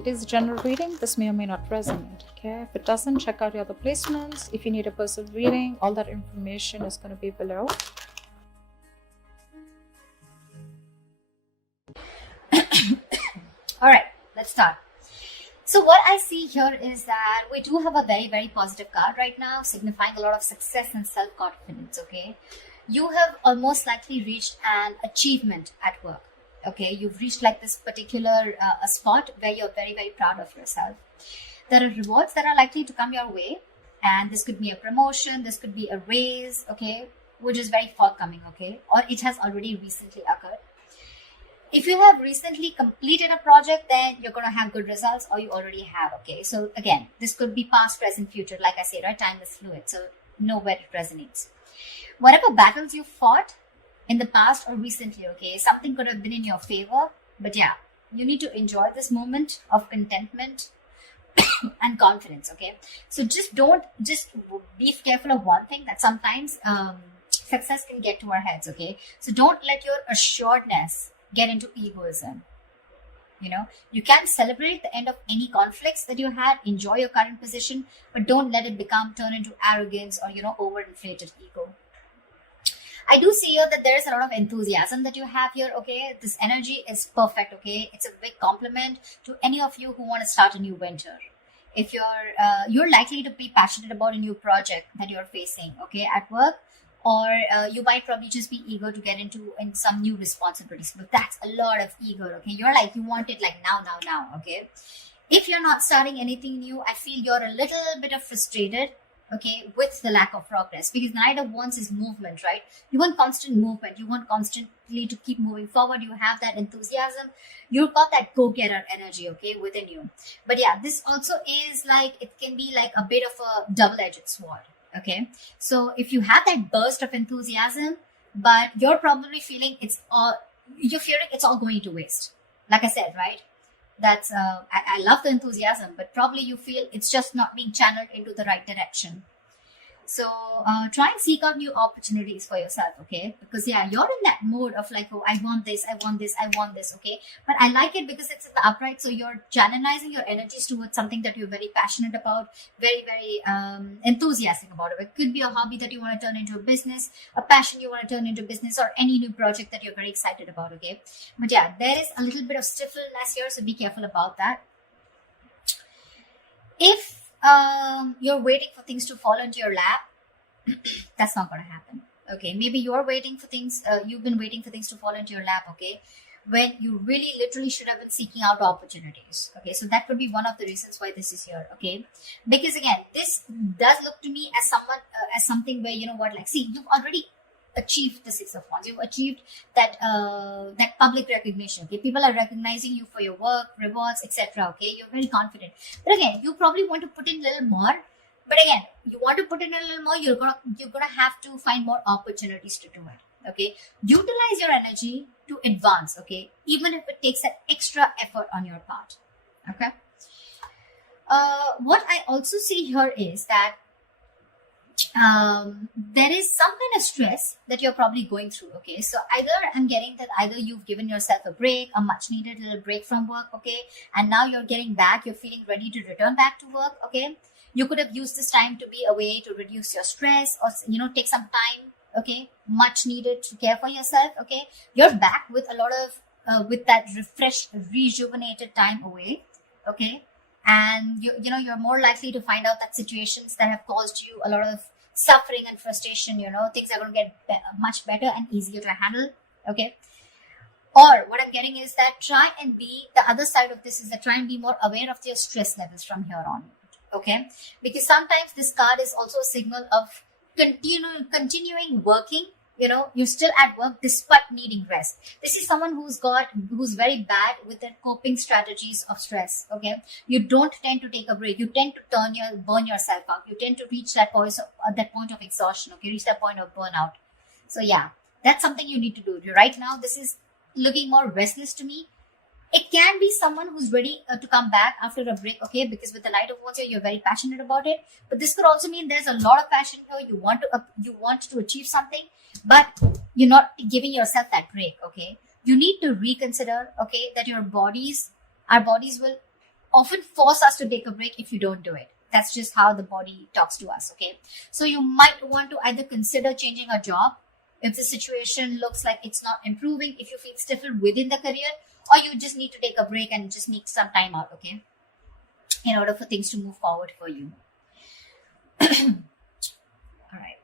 It is a general reading. This may or may not resonate. Okay, if it doesn't, check out your other placements. If you need a personal reading, all that information is going to be below. All right, let's start. So what I see here is that we do have a very, very positive card right now, signifying a lot of success and self-confidence, okay? You have almost likely reached an achievement at work, okay? You've reached like this particular a spot where you're very, very proud of yourself. There are rewards that are likely to come your way, and this could be a promotion, this could be a raise, okay? Which is very forthcoming, okay? Or it has already recently occurred. If you have recently completed a project, then you're going to have good results, or you already have, okay? So again, this could be past, present, future. Like I said, right? Time is fluid, so know where it resonates. Whatever battles you fought in the past or recently, okay, something could have been in your favor, but yeah, you need to enjoy this moment of contentment and confidence, okay? So just be careful of one thing, that sometimes success can get to our heads, okay? So don't let your assuredness get into egoism. You know, you can celebrate the end of any conflicts that you had, enjoy your current position, but don't let it turn into arrogance or, you know, overinflated ego. I do see here that there is a lot of enthusiasm that you have here, okay? This energy is perfect, okay? It's a big compliment to any of you who want to start a new venture. If you're likely to be passionate about a new project that you're facing, okay, at work, or you might probably just be eager to get into some new responsibilities, but that's a lot of eager, okay? You're like, you want it like now, okay? If you're not starting anything new, I feel you're a little bit of frustrated, okay, with the lack of progress, because the Knight of Wands is movement, right? You want constant movement. You want constantly to keep moving forward. You have that enthusiasm. You've got that go-getter energy, okay, within you. But yeah, this also is like, it can be like a bit of a double-edged sword. Okay, so if you have that burst of enthusiasm, but you're probably feeling it's all going to waste. Like I said, right? That's I love the enthusiasm, but probably you feel it's just not being channeled into the right direction. So try and seek out new opportunities for yourself, okay? Because yeah, you're in that mode of like, oh, I want this, okay? But I like it because it's in the upright, so you're channelizing your energies towards something that you're very passionate about, very, very enthusiastic about it. It could be a hobby that you want to turn into a business, a passion you want to turn into business, or any new project that you're very excited about, okay? But yeah, there is a little bit of stiffness here, so be careful about that. If you're waiting for things to fall into your lap, that's not going to happen, okay? Maybe you're waiting for things, you've been waiting for things to fall into your lap, okay, when you really literally should have been seeking out opportunities, okay? So that could be one of the reasons why this is here, okay? Because again, this does look to me as something where, you know what, like, see, you've already achieved the Six of Wands. You've achieved that that public recognition, okay? People are recognizing you for your work, rewards, etc., okay? You're very confident, but again, you probably want to put in a little more. But again, you want to put in a little more, you're gonna have to find more opportunities to do it, okay? Utilize your energy to advance, okay? Even if it takes an extra effort on your part, okay? What I also see here is that there is some kind of stress that you're probably going through, okay? So I'm getting that either you've given yourself a break, a much needed little break from work, okay? And now you're getting back, you're feeling ready to return back to work, okay? You could have used this time to be a way to reduce your stress, or, you know, take some time, okay? Much needed to care for yourself, okay? You're back with a lot of, with that refreshed, rejuvenated time away, okay? And you know, you're more likely to find out that situations that have caused you a lot of suffering and frustration, you know, things are going to get much better and easier to handle, okay? Or what I'm getting is that the other side of this is that try and be more aware of your stress levels from here on, okay? Because sometimes this card is also a signal of continuing working. You know, you're still at work despite needing rest. This is someone who's very bad with their coping strategies of stress, okay? You don't tend to take a break. You tend to burn yourself out. You tend to reach that point of exhaustion, okay? Reach that point of burnout. So yeah, that's something you need to do. Right now, this is looking more restless to me. It can be someone who's ready to come back after a break, okay? Because with the Knight of Wands here, you're very passionate about it. But this could also mean there's a lot of passion here. You want to achieve something, but you're not giving yourself that break, okay? You need to reconsider, okay, that our bodies will often force us to take a break if you don't do it. That's just how the body talks to us, okay? So you might want to either consider changing a job if the situation looks like it's not improving, if you feel stifled within the career, or you just need to take a break and just need some time out, okay? In order for things to move forward for you. All right.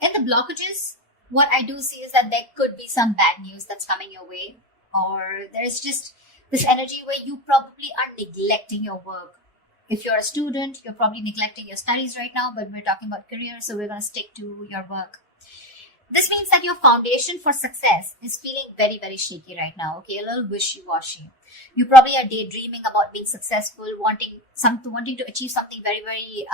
In the blockages, what I do see is that there could be some bad news that's coming your way, or there's just this energy where you probably are neglecting your work. If you're a student, you're probably neglecting your studies right now, but we're talking about career, so we're going to stick to your work. This means that your foundation for success is feeling very, very shaky right now, okay? A little wishy-washy. You probably are daydreaming about being successful, wanting to achieve something very, very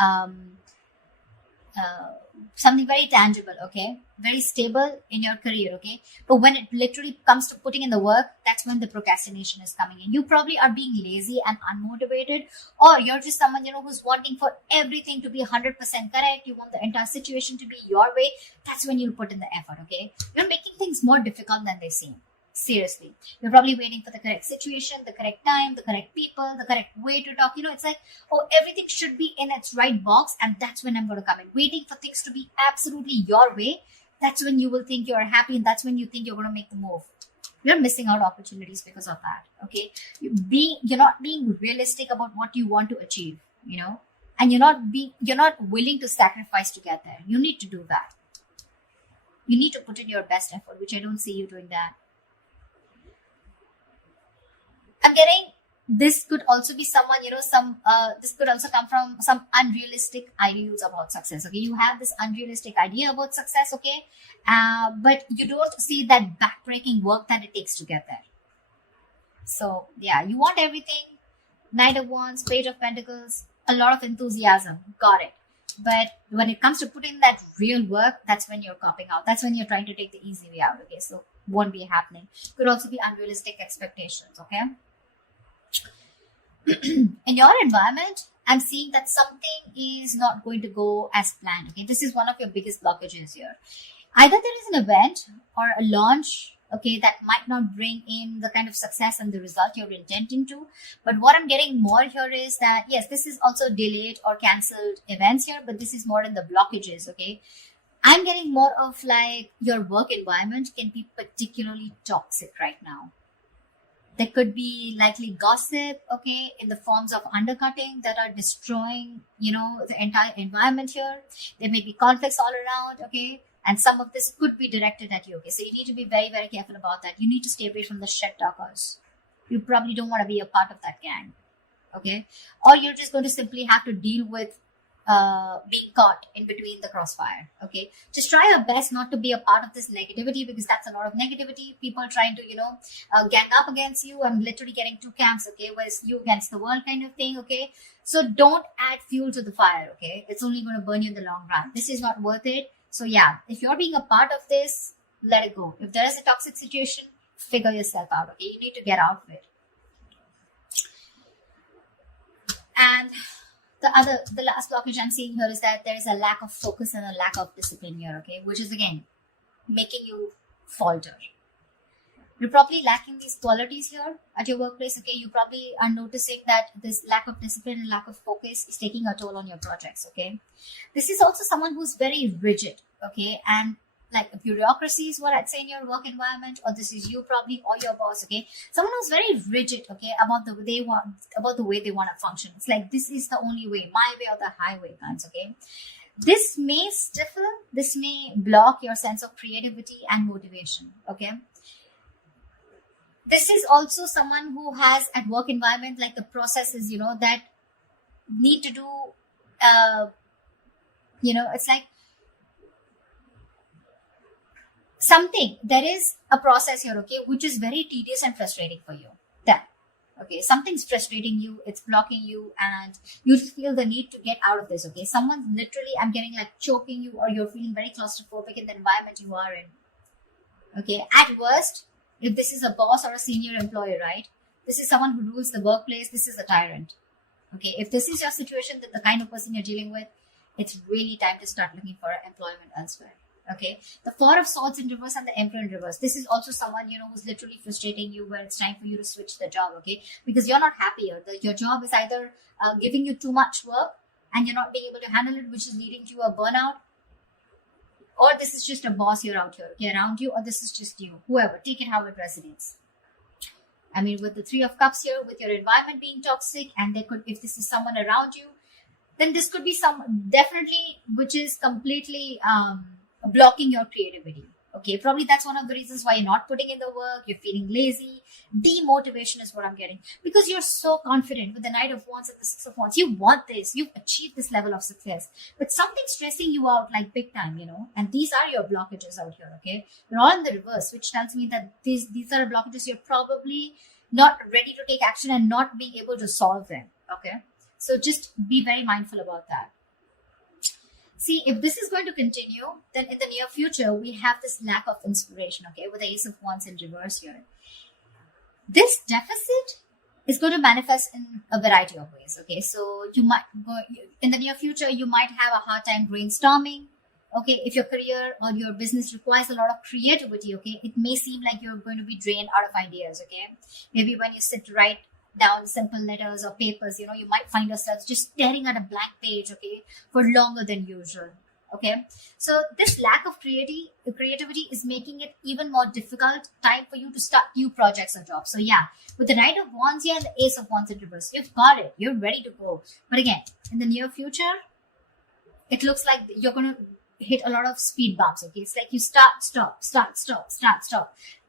something very tangible, okay? Very stable in your career, okay? But when it literally comes to putting in the work, that's when the procrastination is coming in. You probably are being lazy and unmotivated, or you're just someone, who's wanting for everything to be 100% correct. You want the entire situation to be your way. That's when you'll put in the effort, okay? You're making things more difficult than they seem. Seriously. You're probably waiting for the correct situation, the correct time, the correct people, the correct way to talk. It's like, oh, everything should be in its right box, and that's when I'm going to come in. Waiting for things to be absolutely your way, that's when you will think you're happy, and that's when you think you're going to make the move. You're missing out opportunities because of that, okay? You're not being realistic about what you want to achieve, and you're not willing to sacrifice to get there. You need to do that. You need to put in your best effort, which I don't see you doing that. I'm getting this could also be someone, this could also come from some unrealistic ideals about success, okay? You have this unrealistic idea about success, okay? But you don't see that backbreaking work that it takes to get there. So, yeah, you want everything. Knight of Wands, Page of Pentacles, a lot of enthusiasm. Got it. But when it comes to putting that real work, that's when you're copping out. That's when you're trying to take the easy way out, okay? So, won't be happening. Could also be unrealistic expectations, okay? In your environment, I'm seeing that something is not going to go as planned, okay? This is one of your biggest blockages here. Either there is an event or a launch, okay, that might not bring in the kind of success and the result you're intending to. But what I'm getting more here is that, yes, this is also delayed or cancelled events here, but this is more in the blockages, okay? I'm getting more of like your work environment can be particularly toxic right now. There could be likely gossip, okay, in the forms of undercutting that are destroying, the entire environment here. There may be conflicts all around, okay, and some of this could be directed at you, okay. So you need to be very, very careful about that. You need to stay away from the shit talkers. You probably don't want to be a part of that gang, okay, or you're just going to simply have to deal with being caught in between the crossfire, okay? Just try your best not to be a part of this negativity, because that's a lot of negativity. People trying to, gang up against you and literally getting two camps, okay? Whereas you against the world kind of thing, okay? So don't add fuel to the fire, okay? It's only going to burn you in the long run. This is not worth it. So yeah, if you're being a part of this, let it go. If there is a toxic situation, figure yourself out, okay? You need to get out of it. And the last blockage I'm seeing here is that there is a lack of focus and a lack of discipline here, okay? Which is again making you falter. You're probably lacking these qualities here at your workplace, okay? You probably are noticing that this lack of discipline and lack of focus is taking a toll on your projects, okay? This is also someone who's very rigid, okay? And like a bureaucracy is what I'd say in your work environment, or this is you probably or your boss, okay? Someone who's very rigid, okay, about the way they want to function. It's like, this is the only way, my way or the highway kinds, okay? This may stifle, this may block your sense of creativity and motivation, okay? This is also someone who has at work environment, like the processes, that need to do, it's like, there is a process here, okay, which is very tedious and frustrating for you. Okay, something's frustrating you, it's blocking you, and you feel the need to get out of this, okay? Someone's literally, I'm getting like choking you, or you're feeling very claustrophobic in the environment you are in. Okay, at worst, if this is a boss or a senior employee, right? This is someone who rules the workplace, this is a tyrant. Okay, if this is your situation, that the kind of person you're dealing with, it's really time to start looking for employment elsewhere. Okay, the Four of Swords in reverse and the Emperor in reverse. This is also someone, who's literally frustrating you, where it's time for you to switch the job. Okay, because you're not happy here. Your job is either giving you too much work and you're not being able to handle it, which is leading to a burnout, or this is just a boss here out here, okay, around you, or this is just you. Whoever, take it how it resonates. I mean, with the Three of Cups here, with your environment being toxic, and there could, if this is someone around you, then this could be some definitely which is completely blocking your creativity. Okay, probably that's one of the reasons why you're not putting in the work. You're feeling lazy. Demotivation is what I'm getting, because you're so confident with the Knight of Wands and the Six of Wands. You want this. You've achieved this level of success, but something's stressing you out like big time, and these are your blockages out here. Okay, they're all in the reverse, which tells me that these are blockages you're probably not ready to take action and not being able to solve them. Okay, so just be very mindful about that. See, if this is going to continue, then in the near future, we have this lack of inspiration, okay, with the Ace of Wands in reverse here. This deficit is going to manifest in a variety of ways, okay? So you might go, in the near future, you might have a hard time brainstorming, okay? If your career or your business requires a lot of creativity, okay, it may seem like you're going to be drained out of ideas, okay? Maybe when you sit to write down simple letters or papers, you might find yourselves just staring at a blank page, okay, for longer than usual. Okay, so this lack of creativity is making it even more difficult time for you to start new projects or jobs. So yeah, with the Knight of Wands here and the Ace of Wands in reverse, you've got it, you're ready to go. But again, in the near future, it looks like you're going to hit a lot of speed bumps. Okay, it's like you start, stop.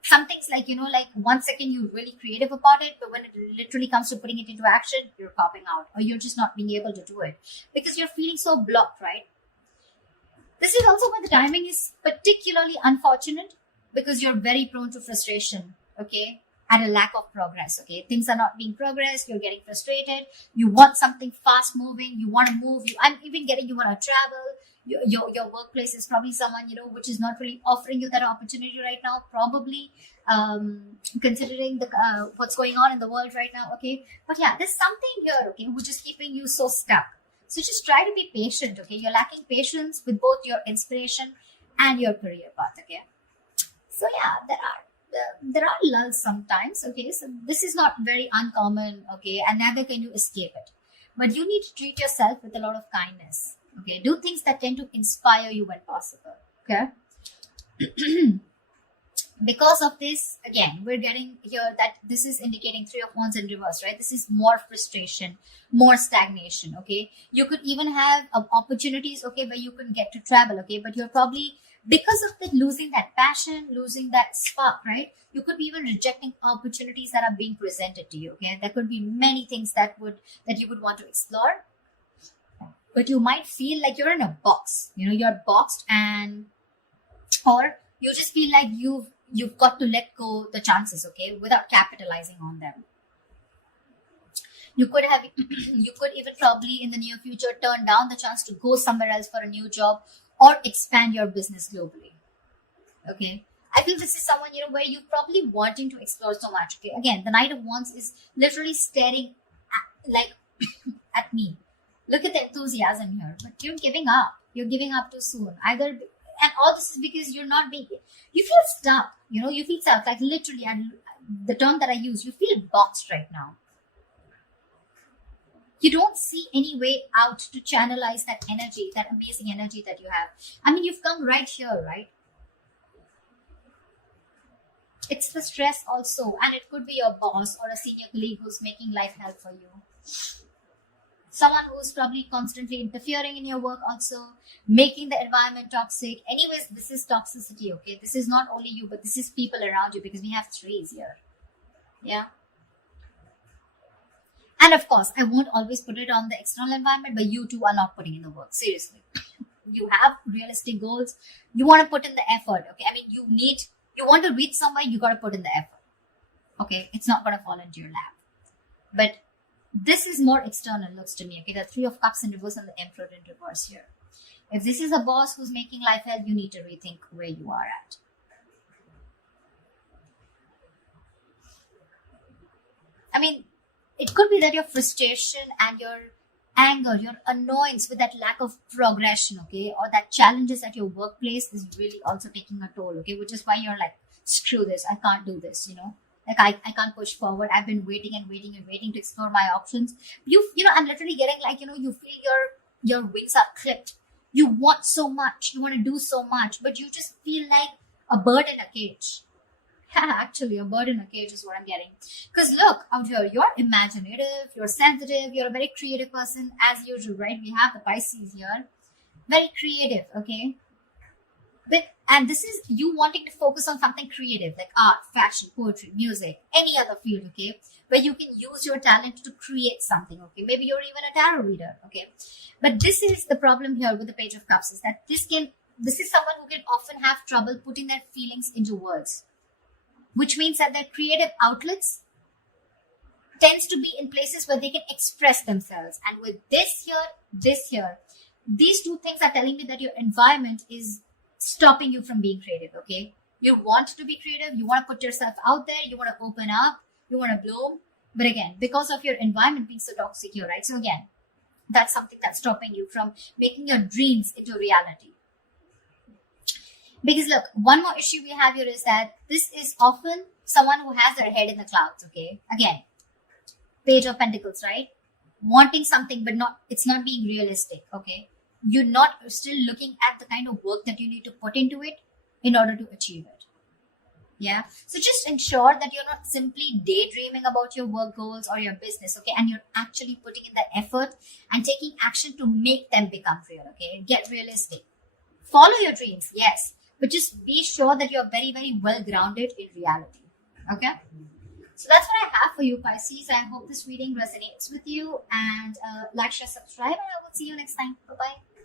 Some things like, like 1 second you're really creative about it, but when it literally comes to putting it into action, you're popping out, or you're just not being able to do it because you're feeling so blocked, right? This is also why the timing is particularly unfortunate, because you're very prone to frustration, okay, and a lack of progress, okay? Things are not being progressed, you're getting frustrated, you want something fast moving, you want to move, I'm even getting you want to travel. Your workplace is probably someone, which is not really offering you that opportunity right now, probably considering the what's going on in the world right now, okay? But yeah, there's something here, okay, which is keeping you so stuck. So just try to be patient, okay? You're lacking patience with both your inspiration and your career path, okay? So yeah, there are lulls sometimes, okay? So this is not very uncommon, okay? And neither can you escape it. But you need to treat yourself with a lot of kindness. Okay, do things that tend to inspire you when possible. Okay. Because of this, again, we're getting here that this is indicating Three of Wands in reverse, right? This is more frustration, more stagnation. Okay, you could even have opportunities, okay, where you can get to travel, okay, but you're probably, because of the losing that passion, losing that spark, right? You could be even rejecting opportunities that are being presented to you. Okay, there could be many things that you would want to explore. But you might feel like you're in a box, you're boxed, or you just feel like you've got to let go the chances, okay, without capitalizing on them. You could even probably in the near future turn down the chance to go somewhere else for a new job or expand your business globally. Okay. I feel this is someone, where you're probably wanting to explore so much. Okay. Again, the Knight of Wands is literally staring at me. Look at the enthusiasm here, but you're giving up. You're giving up too soon. And all this is because you feel stuck. You feel stuck, like literally, and the term that I use, you feel boxed right now. You don't see any way out to channelize that energy, that amazing energy that you have. I mean, you've come right here, right? It's the stress also, and it could be your boss or a senior colleague who's making life hell for you. Someone who's probably constantly interfering in your work also, making the environment toxic. Anyways, this is toxicity, okay? This is not only you, but this is people around you, because we have threes here. Yeah. And of course, I won't always put it on the external environment, but you too are not putting in the work. Seriously. You have realistic goals. You want to put in the effort, okay? I mean, you want to reach somewhere, you got to put in the effort. Okay? It's not going to fall into your lap. But this is more external, looks to me. Okay, the Three of Cups in reverse and the Emperor in reverse here. If this is a boss who's making life hell, you need to rethink where you are at. I mean, it could be that your frustration and anger, your annoyance with that lack of progression, okay, or that challenges at your workplace is really also taking a toll, okay, which is why you're like, screw this, I can't do this, like I can't push forward. I've been waiting and waiting and waiting to explore my options. I'm literally getting like, you feel your wings are clipped. You want so much, you want to do so much, but you just feel like a bird in a cage. Actually, a bird in a cage is what I'm getting. Because look, out here, you're imaginative, you're sensitive, you're a very creative person, as usual, right? We have the Pisces here. Very creative, okay? And this is you wanting to focus on something creative, like art, fashion, poetry, music, any other field, okay? Where you can use your talent to create something, okay? Maybe you're even a tarot reader, okay? But this is the problem here with the Page of Cups, is that this is someone who can often have trouble putting their feelings into words, which means that their creative outlets tends to be in places where they can express themselves. And with this here, these two things are telling me that your environment is stopping you from being creative, okay? You want to be creative, you want to put yourself out there, you want to open up, you want to bloom. But again, because of your environment being so toxic here, right? So again, that's something that's stopping you from making your dreams into reality. Because look, one more issue we have here is that this is often someone who has their head in the clouds, okay? Again, Page of Pentacles, right? Wanting something, but it's not being realistic, okay? You're not still looking at the kind of work that you need to put into it in order to achieve it. Yeah. So just ensure that you're not simply daydreaming about your work goals or your business, okay? And you're actually putting in the effort and taking action to make them become real, okay? Get realistic. Follow your dreams, yes. But just be sure that you're very, very well grounded in reality. Okay? So that's what I have for you, Pisces. I hope this reading resonates with you. And like, share, subscribe, and I will see you next time. Bye-bye.